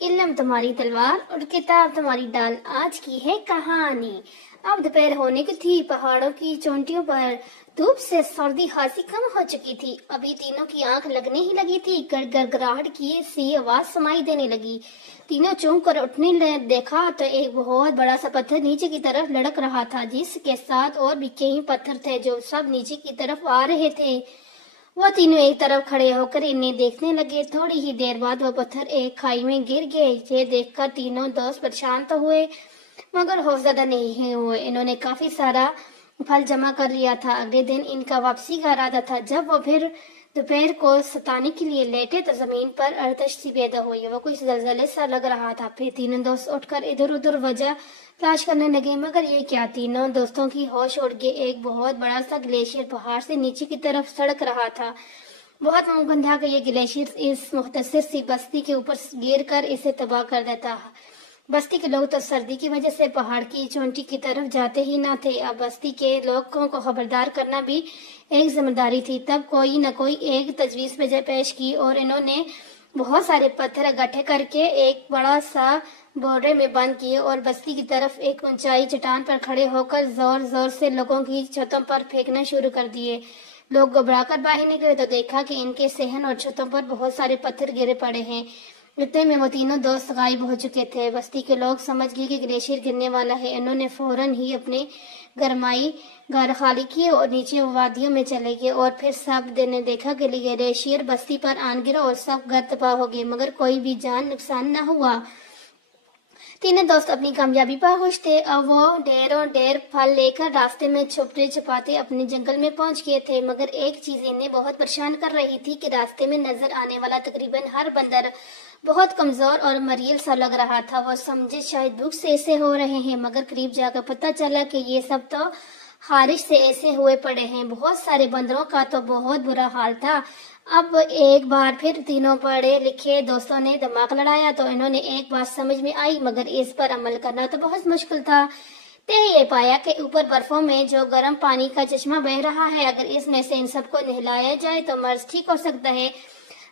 इल्म तुम्हारी तलवार और किताब तुम्हारी डाल। आज की है कहानी। अब दोपहर होने की थी। पहाड़ों की चोटियों पर धूप से सर्दी खासी कम हो चुकी थी। अभी तीनों की आंख लगने ही लगी थी। गड़गड़ाहट की सी आवाज सुनाई देने लगी। तीनों चौंक कर उठने देखा तो एक बहुत बड़ा सा पत्थर नीचे की तरफ लड़क रहा था, जिसके साथ और भी कई पत्थर थे जो सब नीचे की तरफ आ रहे थे। वो तीनों एक तरफ खड़े होकर इन्हें देखने लगे। थोड़ी ही देर बाद वो पत्थर एक खाई में गिर गए। ये देखकर तीनों दोस्त परेशान तो हुए मगर खौफजदा नहीं हुए। इन्होंने काफी सारा फल जमा कर लिया था। अगले दिन इनका वापसी का इरादा था। जब वो फिर दोपहर को सताने के लिए लेटे तो जमीन पर आतिश सी पैदा हुई। वो कुछ जलजले सा लग रहा था। फिर तीनों दोस्त उठकर इधर उधर वजह तलाश करने लगे, मगर ये क्या। तीनों दोस्तों की होश उड़ गई। एक बहुत बड़ा सा ग्लेशियर पहाड़ से नीचे की तरफ सड़क रहा था। बहुत मुमकिन था कि ये ग्लेशियर इस मुख्तसर सी बस्ती के ऊपर गिर कर इसे तबाह कर देता। बस्ती के लोग तो सर्दी की वजह से पहाड़ की चोटी की तरफ जाते ही ना थे। अब बस्ती के लोगों को खबरदार करना भी एक जिम्मेदारी थी। तब कोई न कोई एक तजवीज पेश की और इन्होंने बहुत सारे पत्थर इकट्ठे करके एक बड़ा सा बोरे में बंद किए और बस्ती की तरफ एक ऊंचाई चट्टान पर खड़े होकर जोर जोर से लोगों की छतों पर फेंकना शुरू कर दिए। लोग घबरा कर बाहर निकले तो देखा कि इनके सहन और छतों पर बहुत सारे पत्थर गिरे पड़े हैं। इतने में वो तीनों दोस्त गायब हो चुके थे। बस्ती के लोग समझ गए कि ग्लेशियर गिरने वाला है। इन्होंने फौरन ही अपने गरमाई घर खाली किए और नीचे वादियों में चले गए। और फिर सब ने देखा कि ग्लेशियर बस्ती पर आन गिरा और सब घर तबाह हो गए, मगर कोई भी जान नुकसान न हुआ। तीनों दोस्त अपनी कामयाबी पर खुश थे। अब वो ढेरों ढेर फल लेकर रास्ते में छुपते छुपाते अपने जंगल में पहुंच गए थे। मगर एक चीज इन्हें बहुत परेशान कर रही थी कि रास्ते में नजर आने वाला तकरीबन हर बंदर बहुत कमजोर और मरील सा लग रहा था। वो समझे शायद भूख से ऐसे हो रहे हैं, मगर करीब जाकर पता चला कि ये सब तो खारिश से ऐसे हुए पड़े हैं। बहुत सारे बंदरों का तो बहुत बुरा हाल था। अब एक बार फिर तीनों पढ़े लिखे दोस्तों ने दिमाग लड़ाया तो इन्होंने एक बात समझ में आई, मगर इस पर अमल करना तो बहुत मुश्किल था। ते ये पाया कि ऊपर बर्फों में जो गर्म पानी का चश्मा बह रहा है, अगर इसमें से इन सबको नहलाया जाए तो मर्ज ठीक हो सकता है।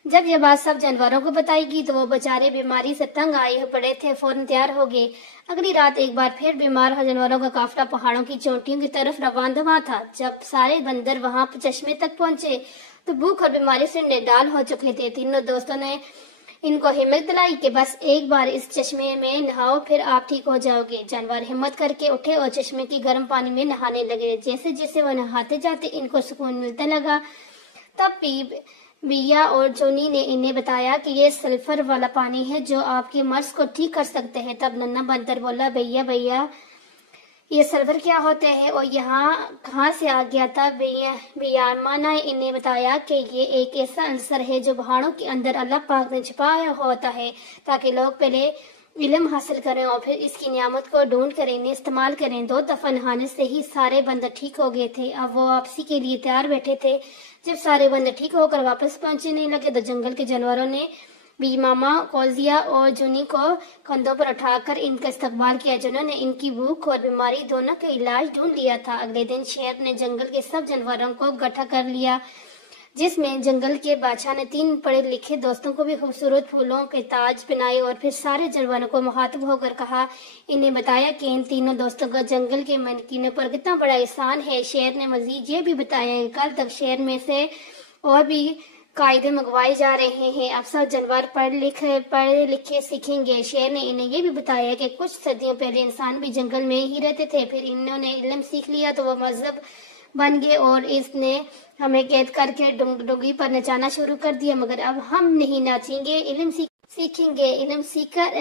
जब ये बात सब जानवरों को बताएगी तो वो बेचारे बीमारी से तंग आए पड़े थे, फौरन तैयार हो गए। अगली रात एक बार फिर बीमार जानवरों का काफिला पहाड़ों की चोटियों की तरफ रवाना था। जब सारे बंदर वहां चश्मे तक पहुंचे तो भूख और बीमारी से निडाल हो चुके थे। तीनों दोस्तों ने इनको हिम्मत दिलाई कि बस एक बार इस चश्मे में नहाओ, फिर आप ठीक हो जाओगे। जानवर हिम्मत करके उठे और चश्मे की गर्म पानी में नहाने लगे। जैसे जैसे वो नहाते जाते इनको सुकून मिलता लगा। तब बिया और जोनी ने इन्हें बताया कि ये सल्फर वाला पानी है जो आपके मर्ज को ठीक कर सकते हैं। तब नन्हा बंदर बोला, भैया भैया ये सल्फर क्या होते हैं और यहाँ कहाँ से आ गया था? बियामा ने इन्हें बताया कि ये एक ऐसा अल्सर है जो पहाड़ों के अंदर अल्लाह पाक ने छुपाया होता है, ताकि लोग पहले इल्म हासिल करें और फिर इसकी नियामत को ढूंढ कर इन्हें इस्तेमाल करें। 2 दफा नहाने से ही सारे बंदर ठीक हो गए थे। अब वो वापसी के लिए तैयार बैठे थे। जब सारे बंदर ठीक होकर वापस पहुंचने लगे तो जंगल के जानवरों ने बी मामा, कौजिया और जुनी को कंधों पर उठाकर इनका इस्तकबाल किया, जिन्होंने इनकी भूख और बीमारी दोनों का इलाज ढूंढ लिया था। अगले दिन शेर ने जंगल के सब जानवरों को इकट्ठा कर लिया, जिसमें जंगल के बादशाह ने 3 पढ़े लिखे दोस्तों को भी खूबसूरत फूलों के ताज पहनाए और फिर सारे जानवरों को मुखातिब होकर कहा, इन्हें बताया कि इन तीनों दोस्तों का जंगल के मलकीनों पर कितना बड़ा एहसान है। शेर ने मजीद ये भी बताया कि कल तक शहर में से और भी कायदे मंगवाए जा रहे हैं। अब सब जानवर पढ़े लिखे सीखेंगे। शेर ने इन्हें ये भी बताया कि कुछ सदियों पहले इंसान भी जंगल में ही रहते थे, फिर इन्होंने इल्म सीख लिया तो वो मजहब बन गए और इसने हमें कैद करके डुंगी पर नचाना शुरू कर दिया। मगर अब हम नहीं नाचेंगे, इल्म सीखेंगे। इल्म सीखकर